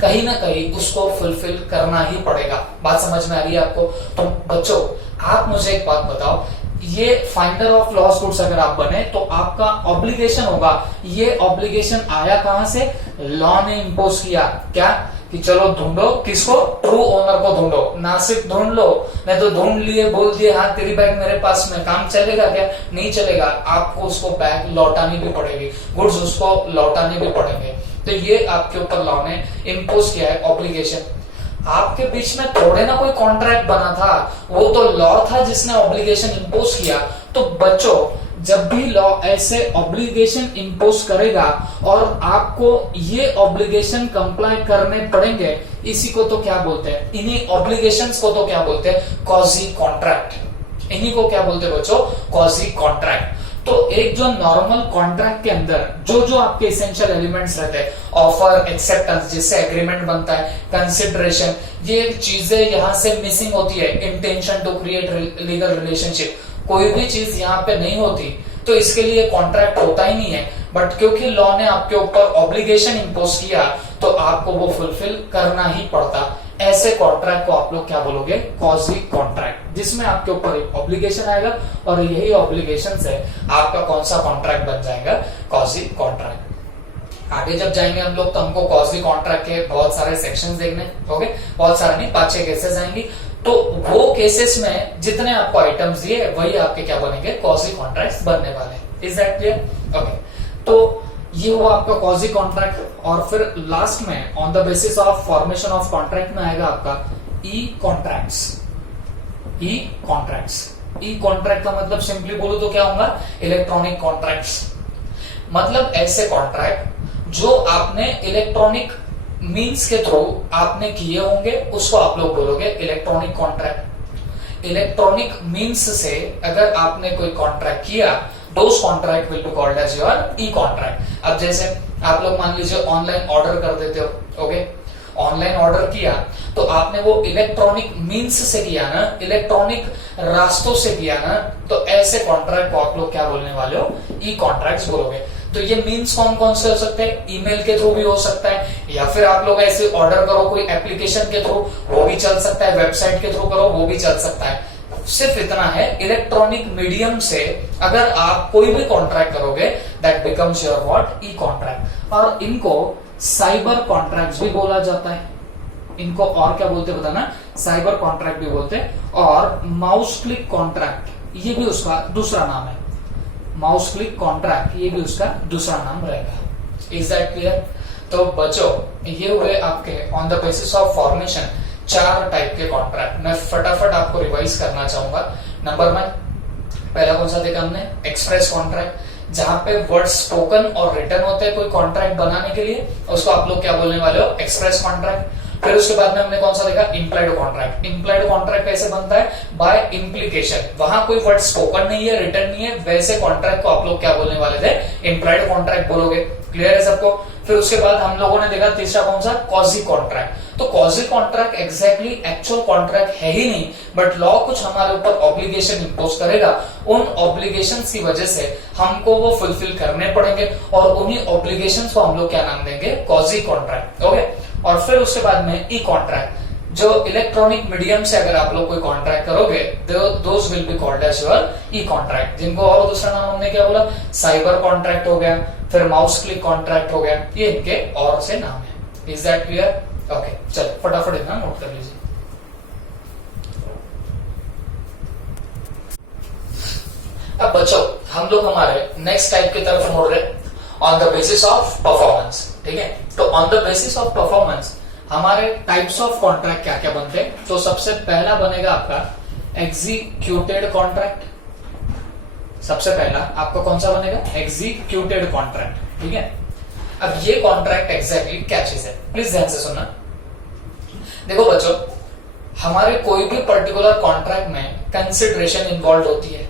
कहीं ना कहीं उसको फुलफिल करना ही पड़ेगा। बात समझ में आ रही है आपको? तो बच्चों आप मुझे एक बात बताओ, ये फाइंडर ऑफ लॉस गुड्स अगर आप बने तो आपका ऑब्लिगेशन होगा। ये ऑब्लिगेशन आया कहां से? लॉ ने इंपोज किया। क्या? कि चलो ढूंढो, किसको? ट्रू ओनर को ढूंढो। ना सिर्फ ढूंढ लो, नहीं तो ढूंढ लिए, बोल दिए हाँ तेरी बैग मेरे पास में, काम चलेगा क्या? नहीं चलेगा। आपको उसको बैग लौटानी भी पड़ेगी, गुड्स उसको लौटाने भी पड़ेंगे। तो ये आपके ऊपर लॉ ने इंपोज किया है ऑब्लिगेशन। आपके बीच में थोड़े ना कोई कॉन्ट्रैक्ट बना था, वो तो लॉ था जिसने ऑब्लिगेशन इंपोज किया। तो बच्चों जब भी लॉ ऐसे ऑब्लिगेशन इंपोज करेगा और आपको ये ऑब्लिगेशन कंप्लाई करने पड़ेंगे, इसी को तो क्या बोलते हैं? इन्हीं ऑब्लिगेशंस को तो क्या बोलते हैं? कॉजी कॉन्ट्रैक्ट। इन्हीं को क्या बोलते हैं बच्चों? कॉजी कॉन्ट्रैक्ट। तो एक जो नॉर्मल कॉन्ट्रैक्ट के अंदर जो जो आपके इसेंशियल एलिमेंट्स रहते हैं, ऑफर, एक्सेप्टेंस जिससे एग्रीमेंट बनता है, कंसिडरेशन, ये चीजें यहाँ से मिसिंग होती है। Intention to create legal relationship, कोई भी चीज यहाँ पे नहीं होती तो इसके लिए कॉन्ट्रैक्ट होता ही नहीं है। बट क्योंकि लॉ ने आपके ऊपर ऑब्लिगेशन इंपोज किया तो आपको वो फुलफिल करना ही पड़ता। ऐसे कॉन्ट्रैक्ट को आप लोग क्या बोलोगे? कॉजी कॉन्ट्रैक्ट, जिसमें आपके ऊपर एक ऑब्लिगेशन आएगा और यही ऑब्लिगेशन से आपका कौन सा कॉन्ट्रैक्ट बन जाएगा? कॉजी कॉन्ट्रैक्ट। आगे जब जाएंगे हम लोग तो हमको कॉजी कॉन्ट्रैक्ट के बहुत सारे सेक्शंस देखने होंगे, बहुत सारे नहीं, 5-6 केसेस आएंगी। तो वो केसेस में जितने आपको आइटम्स दिए वही आपके क्या बनेंगे? कॉजी कॉन्ट्रैक्ट्स बनने वाले। Is that clear? ओके, तो ये हुआ आपका कॉजी कॉन्ट्रैक्ट। और फिर लास्ट में on the basis of formation of contract में आएगा आपका ई कॉन्ट्रैक्ट्स। ई कॉन्ट्रैक्ट्स, ई कॉन्ट्रैक्ट का मतलब सिंपली बोलो तो क्या होगा? Electronic contracts. मतलब ऐसे कॉन्ट्रैक्ट जो आपने इलेक्ट्रॉनिक मीन्स के थ्रू आपने किए होंगे उसको आप लोग बोलोगे इलेक्ट्रॉनिक कॉन्ट्रैक्ट। इलेक्ट्रॉनिक मीन्स से अगर आपने कोई कॉन्ट्रैक्ट किया, those contract will be called as your e-contract। अब जैसे आप लोग मान लीजिए ऑनलाइन ऑर्डर कर देते हो, ओके, ऑनलाइन ऑर्डर किया तो आपने वो इलेक्ट्रॉनिक मीन्स से किया ना, इलेक्ट्रॉनिक रास्तों से किया ना, तो ऐसे कॉन्ट्रैक्ट को आप लोग क्या बोलने वाले हो? ई कॉन्ट्रैक्ट्स बोलोगे। तो ये मीन्स कौन कौन से हो सकते हैं? ईमेल के थ्रू भी हो सकता है, या फिर आप लोग ऐसे ऑर्डर करो कोई एप्लीकेशन के थ्रू, वो भी चल सकता है, वेबसाइट के थ्रू करो वो भी चल सकता है। सिर्फ इतना है, इलेक्ट्रॉनिक मीडियम से अगर आप कोई भी कॉन्ट्रैक्ट करोगे that becomes your what? E contract. और इनको साइबर कॉन्ट्रैक्ट्स भी बोला जाता है। इनको और क्या बोलते हैं बताना? साइबर कॉन्ट्रैक्ट भी बोलते हैं। और माउस क्लिक कॉन्ट्रैक्ट ये भी उसका दूसरा नाम है। माउस क्लिक कॉन्ट्रैक्ट ये भी उसका दूसरा नाम रहेगा। Is that clear? तो बच्चों ये हुए आपके on the basis of formation 4 type के कॉन्ट्रैक्ट। मैं फटाफट आपको रिवाइज करना चाहूंगा। नंबर 1 पहला कौन सा देखा हमने? एक्सप्रेस कॉन्ट्रैक्ट, जहां पे वर्ड स्पोकन और रिटन होते हैं कोई कॉन्ट्रैक्ट बनाने के लिए, उसको आप लोग क्या बोलने वाले हो? Express contract. फिर उसके बाद में हमने कौन सा देखा? Implied contract. इम्प्लाइड कॉन्ट्रैक्ट कैसे बनता है? बाय इम्प्लीकेशन, वहां कोई वर्ड स्पोकन नहीं है, रिटन नहीं है, वैसे कॉन्ट्रैक्ट को आप लोग क्या बोलने वाले थे? इम्प्लाइड कॉन्ट्रैक्ट बोलोगे। क्लियर है सबको? फिर उसके बाद हम लोगों ने देखा तीसरा कौन सा? कॉजी कॉन्ट्रैक्ट। तो कॉजी कॉन्ट्रैक्ट एग्जैक्टली एक्चुअल कॉन्ट्रैक्ट है ही नहीं, बट लॉ कुछ हमारे ऊपर ऑब्लिगेशन इंपोज करेगा, उन ऑब्लिगेशंस की वजह से हमको वो फुलफिल करने पड़ेंगे और उन्हीं ऑब्लिगेशंस को हम लोग क्या नाम देंगे? कॉजी कॉन्ट्रैक्ट। ओके, और फिर उसके बाद में ई कॉन्ट्रैक्ट, जो इलेक्ट्रॉनिक मीडियम से अगर आप लोग कोई कॉन्ट्रैक्ट करोगे those will be called as your e contract, जिनको और दूसरा नाम हमने क्या बोला? साइबर कॉन्ट्रैक्ट हो गया, फिर माउस क्लिक कॉन्ट्रैक्ट हो गया, ये इनके और से नाम है। Is that clear? ओके, चलो फटाफट इतना नोट कर लीजिए। अब बच्चों हम लोग हमारे नेक्स्ट टाइप की तरफ मुड़ रहे on the basis of performance. ठीक है, तो on the basis of performance हमारे टाइप्स ऑफ कॉन्ट्रैक्ट क्या क्या बनते हैं? तो सबसे पहला बनेगा आपका एग्जीक्यूटेड कॉन्ट्रैक्ट। सबसे पहला आपका कौन सा बनेगा? Executed contract. ठीक है, अब ये कॉन्ट्रैक्ट एग्जैक्टली क्या चीज है? प्लीज ध्यान से सुनना। देखो बच्चों, हमारे कोई भी पर्टिकुलर कॉन्ट्रैक्ट में कंसिडरेशन इन्वॉल्व होती है।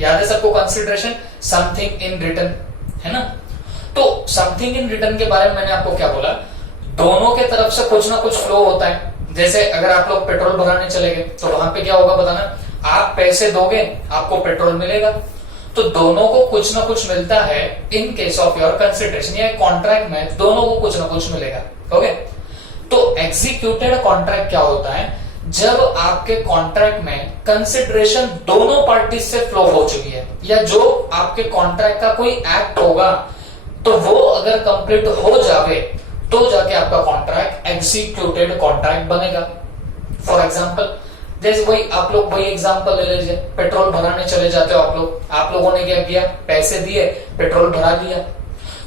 याद है सबको कंसिडरेशन? समथिंग इन रिटर्न, है ना? तो समथिंग इन रिटर्न के बारे में मैंने आपको क्या बोला? दोनों के तरफ से कुछ ना कुछ फ्लो होता है। जैसे अगर आप लोग पेट्रोल भराने चले गए तो वहां पे क्या होगा बताना? आप पैसे दोगे, आपको पेट्रोल मिलेगा। तो दोनों को कुछ ना कुछ मिलता है in case of your consideration, या कॉन्ट्रैक्ट में दोनों को कुछ ना कुछ मिलेगा। ओके, तो एग्जीक्यूटेड कॉन्ट्रैक्ट क्या होता है? जब आपके कॉन्ट्रैक्ट में कंसिडरेशन दोनों पार्टी से फ्लो हो चुकी है, या जो आपके कॉन्ट्रैक्ट का कोई एक्ट होगा तो वो अगर कंप्लीट हो जावे तो जाके आपका कॉन्ट्रैक्ट एग्जीक्यूटेड कॉन्ट्रैक्ट बनेगा। फॉर एग्जाम्पल, जैसे वही आप लोग वही एग्जांपल ले लीजिए, पेट्रोल भराने चले जाते हो आप लोगों ने क्या किया? पैसे दिए, पेट्रोल भरा लिया।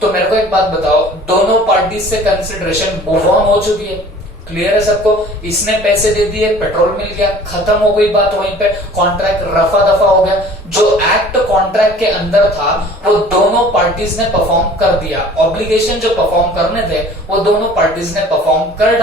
तो मेरे को एक बात बताओ, दोनों पार्टी से कंसिडरेशन मूव ऑन हो चुकी है। क्लियर है सबको? इसने पैसे दे दिए, पेट्रोल मिल गया, खत्म हो गई बात, वहीं पे कॉन्ट्रैक्ट रफा दफा हो गया। जो एक्ट कॉन्ट्रैक्ट के अंदर था वो दोनों पार्टीज ने परफॉर्म कर दिया, ऑब्लिगेशन जो परफॉर्म करने थे वो दोनों पार्टीज ने परफॉर्म कर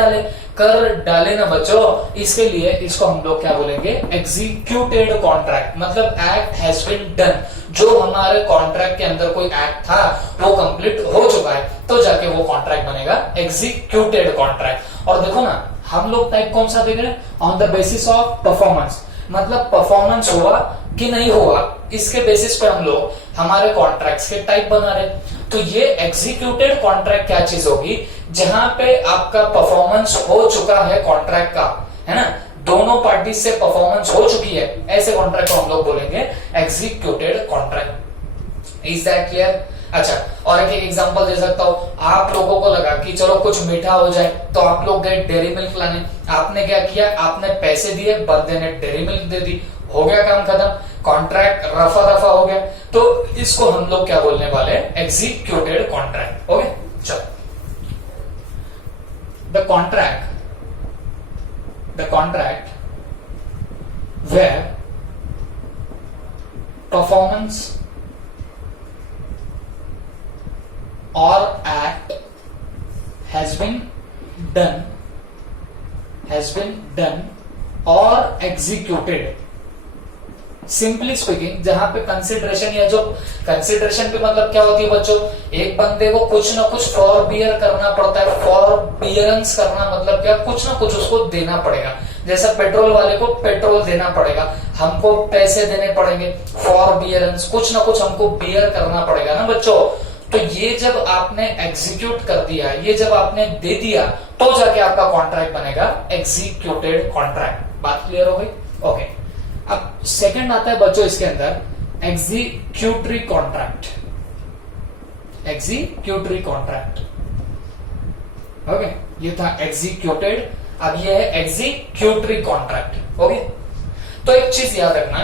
डाले ना बच्चों। इसके लिए इसको हम लोग क्या बोलेंगे, एग्जीक्यूटेड कॉन्ट्रैक्ट। मतलब एक्ट हैज बीन डन, जो हमारे कॉन्ट्रैक्ट के अंदर कोई एक्ट था वो कंप्लीट हो चुका है, तो जाके वो कॉन्ट्रैक्ट बनेगा एग्जीक्यूटेड कॉन्ट्रैक्ट। और देखो ना, हम लोग टाइप कौन सा देख रहे हैं, on the basis of performance. मतलब परफॉर्मेंस हुआ कि नहीं हुआ, इसके बेसिस पे हम लोग हमारे कॉन्ट्रैक्ट्स के टाइप बना रहे। तो ये एग्जीक्यूटेड कॉन्ट्रैक्ट क्या चीज होगी, जहां पे आपका परफॉर्मेंस हो चुका है कॉन्ट्रैक्ट का, है ना, दोनों पार्टी से परफॉर्मेंस हो चुकी है, ऐसे कॉन्ट्रैक्ट को हम लोग बोलेंगे executed contract. Is that clear? अच्छा, और एक एग्जांपल दे सकता हूं। आप लोगों को लगा कि चलो कुछ मीठा हो जाए, तो आप लोग गए डेयरी मिल्क लाने। आपने क्या किया, आपने पैसे दिए, बंदे ने डेयरी मिल्क दे दी, हो गया काम खत्म, कॉन्ट्रैक्ट रफा दफा हो गया। तो इसको हम लोग क्या बोलने वाले हैं, एग्जीक्यूटेड कॉन्ट्रैक्ट। ओके, चलो। The contract where performance or act has been done or executed। Simply speaking, जहां पे कंसिडरेशन, या जो कंसिडरेशन पे मतलब क्या होती है बच्चों, एक बंदे को कुछ ना कुछ फॉर बियर करना पड़ता है। फॉर बियरेंस करना मतलब क्या, कुछ ना कुछ उसको देना पड़ेगा। जैसा पेट्रोल वाले को पेट्रोल देना पड़ेगा, हमको पैसे देने पड़ेंगे, फॉर बियरेंस, कुछ ना कुछ हमको बियर करना पड़ेगा ना बच्चों। तो ये जब आपने एग्जीक्यूट कर दिया, ये जब आपने दे दिया, तो जाके आपका कॉन्ट्रैक्ट बनेगा एग्जीक्यूटेड कॉन्ट्रैक्ट। बात क्लियर हो गई? ओके। अब सेकंड आता है बच्चों इसके अंदर, executory contract. Executory contract, okay, ये था एग्जीक्यूटेड, अब ये है एग्जीक्यूटरी कॉन्ट्रैक्ट। ओके, तो एक चीज याद रखना,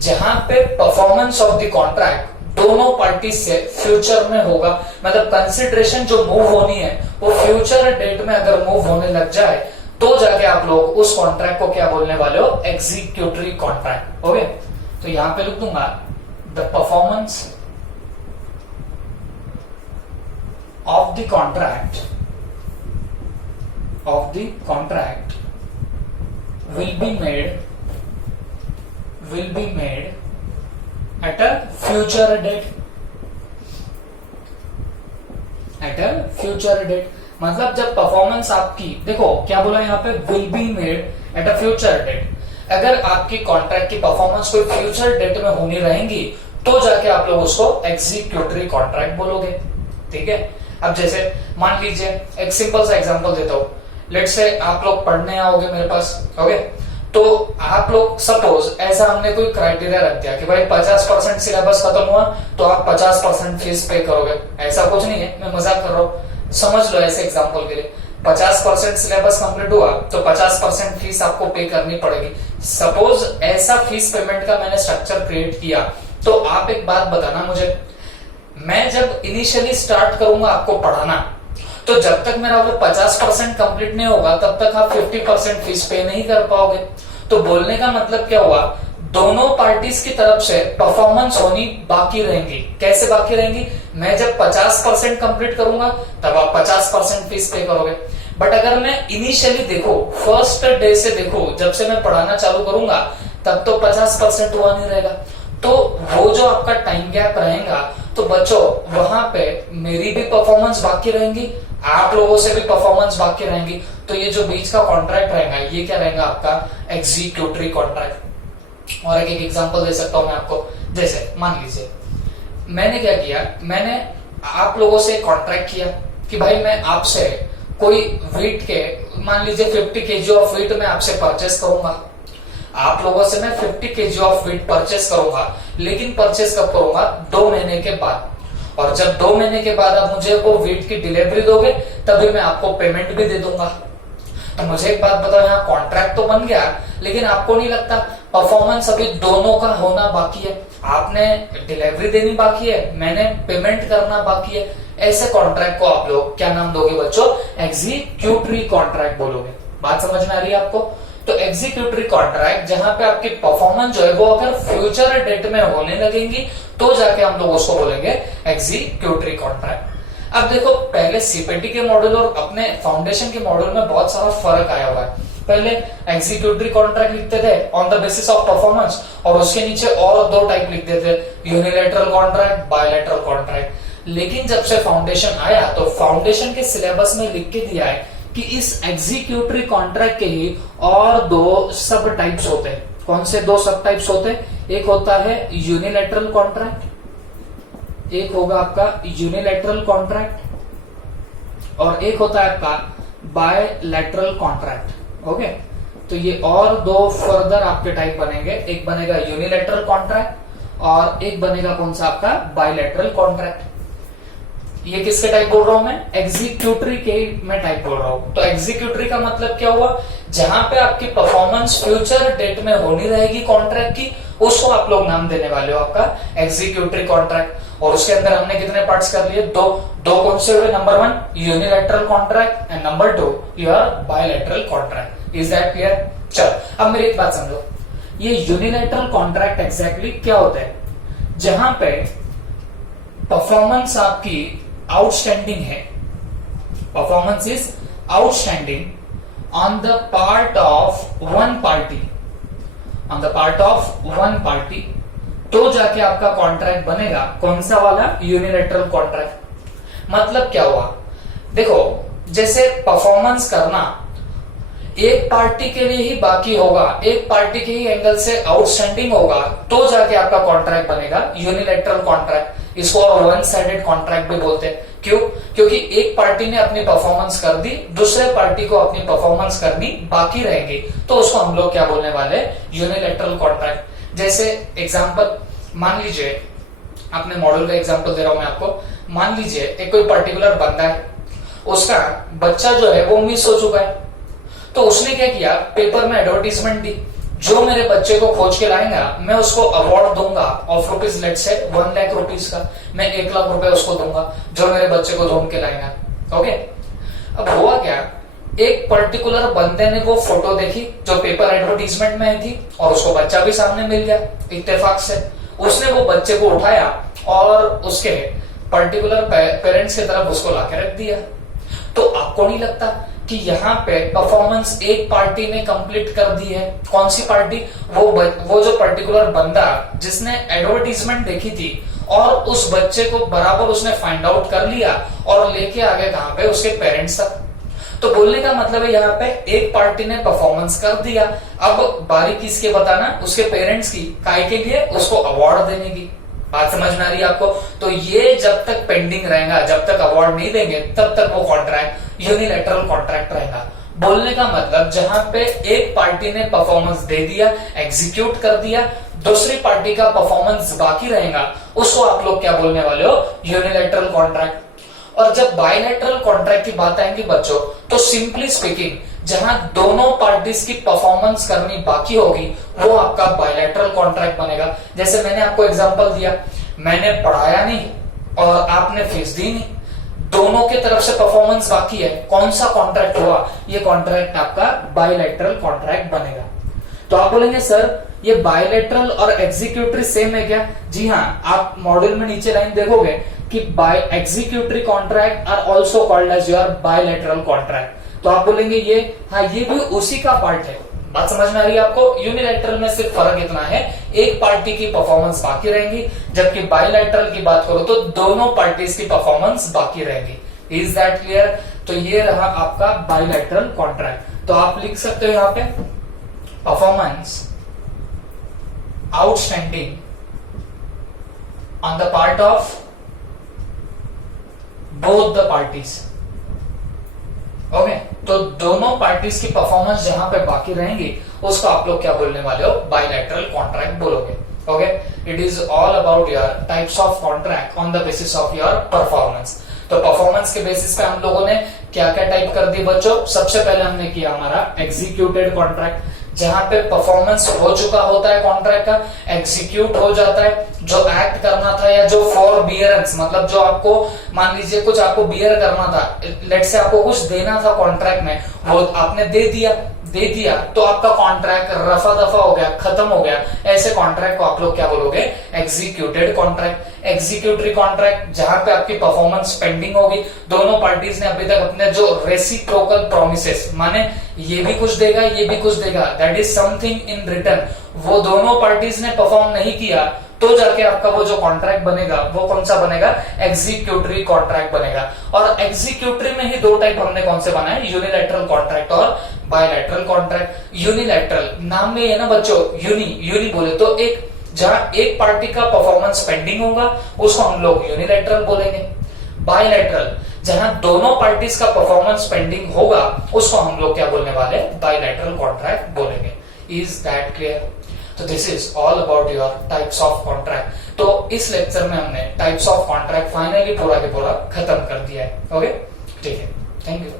जहां पे परफॉर्मेंस ऑफ द कॉन्ट्रैक्ट दोनों पार्टी से फ्यूचर में होगा, मतलब कंसिडरेशन जो मूव होनी है वो फ्यूचर डेट में अगर मूव होने लग जाए, तो जाके आप लोग उस कॉन्ट्रैक्ट को क्या बोलने वाले हो, एग्जीक्यूटरी कॉन्ट्रैक्ट। ओके, तो यहां पे लिख दूंगा, the performance of the contract will be made at a future date। मतलब जब परफॉर्मेंस आपकी, देखो क्या बोला यहाँ पे, will be made at a future date. अगर आपकी कॉन्ट्रैक्ट की परफॉर्मेंस कोई फ्यूचर डेट में होनी रहेंगी, तो जाके आप लोग उसको एग्जीक्यूटरी कॉन्ट्रैक्ट बोलोगे। ठीक है, अब जैसे मान लीजिए एक सिंपल सा एग्जांपल देता हूं। लेट्स से आप लोग पढ़ने आओगे मेरे पास, ओके, तो आप लोग सपोज ऐसा हमने कोई क्राइटेरिया रख दिया कि भाई 50% सिलेबस खत्म हुआ तो आप 50% फीस पे करोगे। ऐसा कुछ नहीं है, मैं मजाक कर रहा हूँ, समझ लो ऐसे एग्जांपल के लिए। 50% सिलेबस कंप्लीट हुआ तो 50% फीस आपको पे करनी पड़ेगी। सपोज ऐसा फीस पेमेंट का मैंने स्ट्रक्चर क्रिएट किया, तो आप एक बात बताना मुझे, मैं जब इनिशियली स्टार्ट करूंगा आपको पढ़ाना, तो जब तक मेरा वो 50% कंप्लीट नहीं होगा तब तक आप 50% फीस पे नहीं कर पाओगे। तो बोलने का मतलब क्या हुआ, दोनों पार्टीज की तरफ से परफॉर्मेंस होनी बाकी रहेंगी। कैसे बाकी रहेंगी, मैं जब 50% कंप्लीट करूंगा तब आप 50% फीस पे करोगे। बट अगर मैं इनिशियली देखो, फर्स्ट डे से देखो, जब से मैं पढ़ाना चालू करूंगा तब तो 50% हुआ नहीं रहेगा। तो वो जो आपका टाइम गैप रहेगा, तो बच्चों वहां पे मेरी भी परफॉर्मेंस बाकी रहेंगी, आप लोगों से भी परफॉर्मेंस बाकी रहेंगी। तो ये जो बीच का कॉन्ट्रैक्ट रहेगा, ये क्या रहेगा, आपका एग्जीक्यूटरी कॉन्ट्रैक्ट। और एक एग्जांपल दे सकता हूं मैं आपको। जैसे मान लीजिए मैंने क्या किया, मैंने आप लोगों से कॉन्ट्रैक्ट किया कि भाई मैं आपसे कोई वीट के, मान लीजिए 50 kg ऑफ वीट मैं आपसे परचेस करूंगा। आप लोगों से मैं 50 kg ऑफ वीट परचेस करूंगा, लेकिन परचेस कब करूंगा, 2 महीने के बाद। और जब 2 महीने के बाद आप मुझे वो वीट की डिलीवरी दोगे, तभी मैं आपको पेमेंट भी दे दूंगा। तो मुझे एक बात बताओ, यहाँ कॉन्ट्रैक्ट तो बन गया, लेकिन आपको नहीं लगता परफॉर्मेंस अभी दोनों का होना बाकी है? आपने डिलीवरी देनी बाकी है, मैंने पेमेंट करना बाकी है। ऐसे कॉन्ट्रैक्ट को आप लोग क्या नाम दोगे बच्चों, एग्जीक्यूटरी कॉन्ट्रैक्ट बोलोगे। बात समझ में आ रही है आपको? तो एग्जीक्यूटरी कॉन्ट्रैक्ट जहां पे आपकी परफॉर्मेंस जो है वो अगर फ्यूचर डेट में होने लगेंगी तो जाके हम लोग उसको बोलेंगे एग्जीक्यूटरी कॉन्ट्रैक्ट। अब देखो पहले सीपीटी के मॉडल और अपने फाउंडेशन के मॉडल में बहुत सारा फर्क आया हुआ है। पहले एग्जीक्यूटरी कॉन्ट्रैक्ट लिखते थे on the basis of performance, और उसके नीचे और दो टाइप लिखते थे, यूनिलैटरल कॉन्ट्रैक्ट, बायलैटरल कॉन्ट्रैक्ट। लेकिन जब से फाउंडेशन आया तो फाउंडेशन के सिलेबस में लिख के दिया है कि इस एग्जीक्यूटरी कॉन्ट्रैक्ट के ही और दो सब टाइप्स होते हैं। कौन से दो सब टाइप्स होते हैं? एक होता है यूनिलैटरल कॉन्ट्रैक्ट, एक होगा आपका यूनिलैटरल कॉन्ट्रैक्ट, और एक होता है आपका बायलैटरल कॉन्ट्रैक्ट। ओके, तो ये और दो फर्दर आपके टाइप बनेंगे, एक बनेगा यूनिलैटरल कॉन्ट्रैक्ट और एक बनेगा कौन सा आपका बायलैटरल कॉन्ट्रैक्ट। ये किसके टाइप बोल रहा हूं मैं? एग्जीक्यूटरी के मैं टाइप बोल रहा हूं। तो एग्जीक्यूटरी का मतलब क्या हुआ? जहां पे आपकी परफॉर्मेंस फ्यूचर डेट में होनी रहेगी कॉन्ट्रैक्ट की, उसको आप लोग नाम देने वाले हो आपका एग्जीक्यूटरी कॉन्ट्रैक्ट। और उसके अंदर हमने कितने पार्ट्स कर लिए? दो कौन से हुए? Number 1 unilateral contract and number 2 your bilateral contract. Is that clear? चलो अब मेरी एक बात समझो, ये यूनिलैटरल कॉन्ट्रैक्ट एग्जैक्टली क्या होता है? जहां पे परफॉर्मेंस आपकी आउटस्टैंडिंग है, performance is outstanding on the part of one party, on the part of one party, तो जाके आपका कॉन्ट्रैक्ट बनेगा कौन सा वाला? Unilateral contract. मतलब क्या हुआ? देखो जैसे परफॉर्मेंस करना एक पार्टी के लिए ही बाकी होगा, एक पार्टी के ही एंगल से आउटस्टैंडिंग होगा, तो जाके आपका कॉन्ट्रैक्ट बनेगा यूनिलैटरल कॉन्ट्रैक्ट। इसको वन साइडेड कॉन्ट्रैक्ट भी बोलते हैं। क्यों? क्योंकि एक पार्टी ने अपनी परफॉर्मेंस कर दी, दूसरे पार्टी को अपनी परफॉर्मेंस करनी बाकी रहेगी, तो उसको हम लोग क्या बोलने वाले? Unilateral contract. जैसे एग्जांपल मान लीजिए, अपने मॉडल का एग्जांपल दे रहा हूं मैं आपको। मान लीजिए एक कोई पर्टिकुलर बंदा है, उसका बच्चा जो है वो मिस हो चुका है, तो उसने क्या किया? पेपर में एडवर्टीजमेंट दी, जो मेरे बच्चे को खोज के लाएगा मैं उसको अवार्ड दूंगा ऑफ रुपीज, लेट से 1 लाख रुपीज का, मैं 1 लाख रुपए उसको दूंगा जो मेरे बच्चे को ढूंढ के लाएगा। ओके, अब हुआ क्या? एक पर्टिकुलर बंदे ने वो फोटो देखी जो पेपर एडवर्टीजमेंट में थी, और उसको बच्चा भी सामने मिल गया इत्तेफाक से। उसने वो बच्चे को उठाया और उसके पर्टिकुलर पेरेंट्स की तरफ उसको लाके रख दिया। तो आपको नहीं लगता कि यहाँ पे परफॉर्मेंस एक पार्टी ने कंप्लीट कर दी है? कौन सी पार्टी? वो जो पर्टिकुलर बंदा जिसने एडवर्टीजमेंट देखी थी और उस बच्चे को बराबर उसने फाइंड आउट कर लिया और लेके आ गए कहां पे? उसके पेरेंट्स तक। तो बोलने का मतलब है यहाँ पे एक पार्टी ने परफॉर्मेंस कर दिया, अब बारी किसके बताना? उसके पेरेंट्स की। काय के लिए? उसको अवार्ड देने की। बात समझ में आ रही है आपको? तो ये जब तक पेंडिंग रहेगा, जब तक अवार्ड नहीं देंगे, तब तक वो कॉन्ट्रैक्ट यूनिलैटरल कॉन्ट्रैक्ट रहेगा। बोलने का मतलब जहां पे एक पार्टी ने परफॉर्मेंस दे दिया, एग्जीक्यूट कर दिया, दूसरी पार्टी का परफॉर्मेंस बाकी रहेगा, उसको आप लोग क्या बोलने वाले हो? Unilateral contract. और जब बायलैटरल कॉन्ट्रैक्ट की बात आएंगी बच्चों, तो सिंपली स्पीकिंग जहां दोनों पार्टीज की परफॉर्मेंस करनी बाकी होगी, वो आपका बायलैटरल कॉन्ट्रैक्ट बनेगा। जैसे मैंने आपको एग्जांपल दिया, मैंने पढ़ाया नहीं और आपने फीस दी नहीं, दोनों की तरफ से परफॉर्मेंस बाकी है, कौन सा कॉन्ट्रैक्ट हुआ? ये कॉन्ट्रैक्ट आपका बायलैटरल कॉन्ट्रैक्ट बनेगा। तो आप बोलेंगे सर ये बायलैटरल और एग्जीक्यूटरी सेम है क्या? जी हाँ, आप मॉड्यूल में नीचे लाइन देखोगे कि executory contract are also called as your bilateral contract. तो आप बोलेंगे ये हाँ, ये भी उसी का पार्ट है। बात समझ में आ रही है आपको? यूनिलैटरल में सिर्फ फर्क इतना है, एक पार्टी की परफॉर्मेंस बाकी रहेगी, जबकि बायलैटरल की बात करो तो दोनों पार्टीज की परफॉर्मेंस बाकी रहेगी। Is that clear? तो ये रहा आपका बायलैटरल कॉन्ट्रैक्ट। तो आप लिख सकते हो यहाँ पे performance outstanding on the part of both the parties. Okay, तो दोनों पार्टीज की परफॉर्मेंस जहां पे बाकी रहेंगी, उसको आप लोग क्या बोलने वाले हो? बायलैटरल कॉन्ट्रैक्ट बोलोगे। Okay, it is all about your types of contract on the basis of your performance. तो परफॉर्मेंस के बेसिस पे हम लोगों ने क्या क्या टाइप कर दी बच्चों? सबसे पहले हमने किया हमारा एग्जीक्यूटेड कॉन्ट्रैक्ट, जहां पे परफॉर्मेंस हो चुका होता है कॉन्ट्रैक्ट का, एग्जीक्यूट हो जाता है, जो एक्ट करना था या जो फॉर बियरेंस, मतलब जो आपको मान लीजिए कुछ आपको बियर करना था, लेट से आपको कुछ देना था कॉन्ट्रैक्ट में, वो आपने दे दिया। दे दिया तो आपका कॉन्ट्रैक्ट रफा दफा हो गया, खत्म हो गया, ऐसे कॉन्ट्रैक्ट को आप लोग क्या बोलोगे? Executed contract. एग्जीक्यूटरी कॉन्ट्रैक्ट जहां पे आपकी परफॉर्मेंस पेंडिंग होगी, दोनों पार्टीज ने अभी तक अपने जो रेसिप्रोकल प्रोमिसेस, माने ये भी कुछ देगा ये भी कुछ देगा, that is something in return, वो दोनों पार्टीज ने परफॉर्म नहीं किया, तो जाके आपका वो जो कॉन्ट्रैक्ट बनेगा वो कौन सा बनेगा? एग्जीक्यूटरी कॉन्ट्रैक्ट बनेगा। और एग्जीक्यूटरी में ही दो टाइप हमने कौन से बनाए? यूनिलैटरल कॉन्ट्रैक्ट और बायलैटरल कॉन्ट्रैक्ट। यूनिलैटरल नाम में है ना बच्चों, यूनी बोले तो एक, जहां एक पार्टी का परफॉर्मेंस पेंडिंग होगा उसको हम लोग यूनिलैटरल बोलेंगे। बायलैटरल जहां दोनों पार्टीज का परफॉर्मेंस पेंडिंग होगा उसको हम लोग क्या बोलने वाले? बायलैटरल कॉन्ट्रैक्ट बोलेंगे। Is that clear? तो this is all about your types of contract. तो इस लेक्चर में हमने टाइप्स ऑफ कॉन्ट्रैक्ट फाइनली पूरा के पूरा खत्म कर दिया है। ओके, ठीक है, थैंक यू।